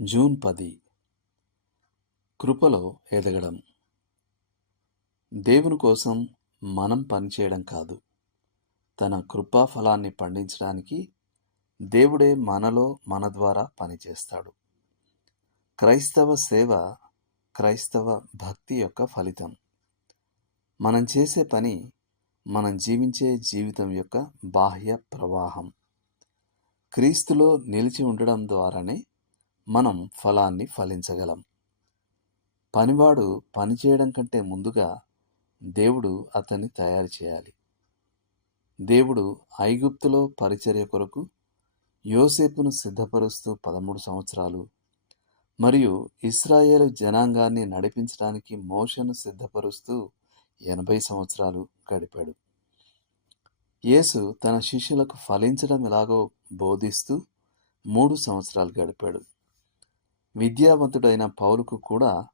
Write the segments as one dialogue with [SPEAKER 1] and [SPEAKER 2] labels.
[SPEAKER 1] June పది. కృపలో ఎదగడం. దేవుని కోసం మనం పనిచేయడం కాదు. తన కృపా ఫలాన్ని పండించడానికి దేవుడే మనలో మన ద్వారా పనిచేస్తాడు. క్రైస్తవ సేవ క్రైస్తవ భక్తి యొక్క ఫలితం. మనం చేసే పని మనం జీవించే జీవితం యొక్క బాహ్య ప్రవాహం. క్రీస్తులో నిలిచి ఉండడం ద్వారానే మనం ఫలాన్ని ఫలించగలం. పనివాడు పనిచేయడం కంటే ముందుగా దేవుడు అతన్ని తయారు చేయాలి. దేవుడు ఐగుప్తులో పరిచర్య కొరకు యోసేపును సిద్ధపరుస్తూ పదమూడు సంవత్సరాలు మరియు ఇస్రాయేల్ జనాంగాన్ని నడిపించడానికి మోషను సిద్ధపరుస్తూ ఎనభై సంవత్సరాలు గడిపాడు. యేసు తన శిష్యులకు ఫలించడం ఎలాగో బోధిస్తూ మూడు సంవత్సరాలు గడిపాడు. విద్యావంతుడైన పౌలుకు కూడా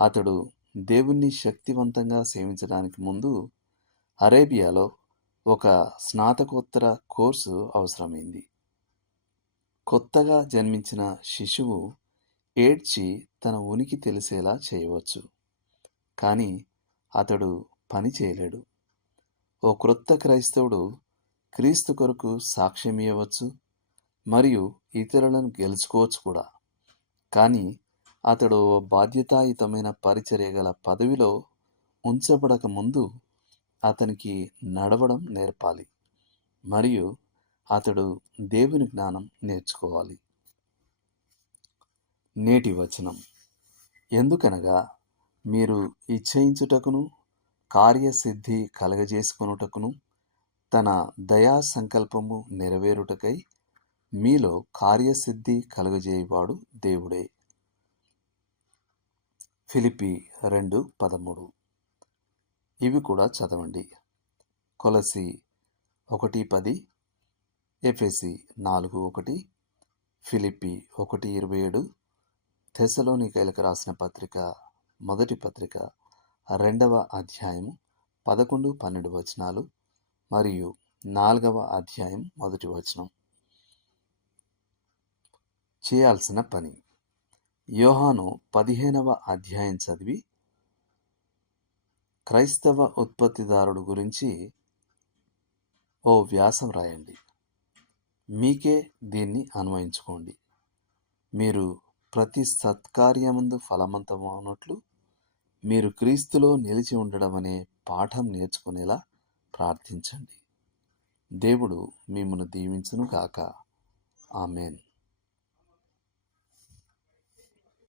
[SPEAKER 1] అతడు దేవుణ్ణి శక్తివంతంగా సేవించడానికి ముందు అరేబియాలో ఒక స్నాతకోత్తర కోర్సు అవసరమైంది. కొత్తగా జన్మించిన శిశువు ఏడ్చి తన ఉనికి తెలిసేలా చేయవచ్చు. కానీ అతడు పని చేయలేడు. ఓ క్రొత్త క్రైస్తవుడు క్రీస్తు కొరకు సాక్ష్యం ఇవ్వవచ్చు మరియు ఇతరులను గెలుచుకోవచ్చు కూడా. కానీ అతడు ఓ బాధ్యతాయుతమైన పరిచర్య గల పదవిలో ఉంచబడక ముందు అతనికి నడవడం నేర్పాలి. మరియు అతడు దేవుని జ్ఞానం నేర్చుకోవాలి. నేటి వచనం. ఎందుకనగా మీరు ఇచ్చయించుటకును కార్యసిద్ధి కలగజేసుకొనుటకును తన దయా సంకల్పము నెరవేరుటకై మీలో కార్యసిద్ధి కలుగజేయవాడు దేవుడే. ఫిలిపి రెండు పదమూడు. ఇవి కూడా చదవండి. కొలసి ఒకటి పది ఎఫ్ఎసి నాలుగు ఒకటి ఫిలిపి ఒకటి ఇరవై ఏడు తెసలోనికైలకు రాసిన పత్రిక మొదటి పత్రిక రెండవ అధ్యాయం పదకొండు పన్నెండు వచనాలు మరియు నాలుగవ అధ్యాయం మొదటి వచనం. చేయాల్సిన పని. యోహాను పదిహేనవ అధ్యాయం చదివి క్రైస్తవ ఉత్పత్తిదారుడు గురించి ఓ వ్యాసం రాయండి. మీకే దీన్ని అన్వయించుకోండి. మీరు ప్రతి సత్కార్యమందు ఫలవంతమవునట్లు మీరు క్రీస్తులో నిలిచి ఉండడం అనే పాఠం నేర్చుకునేలా ప్రార్థించండి. దేవుడు మిమ్మల్ని దీవించును గాక ఆమెన్.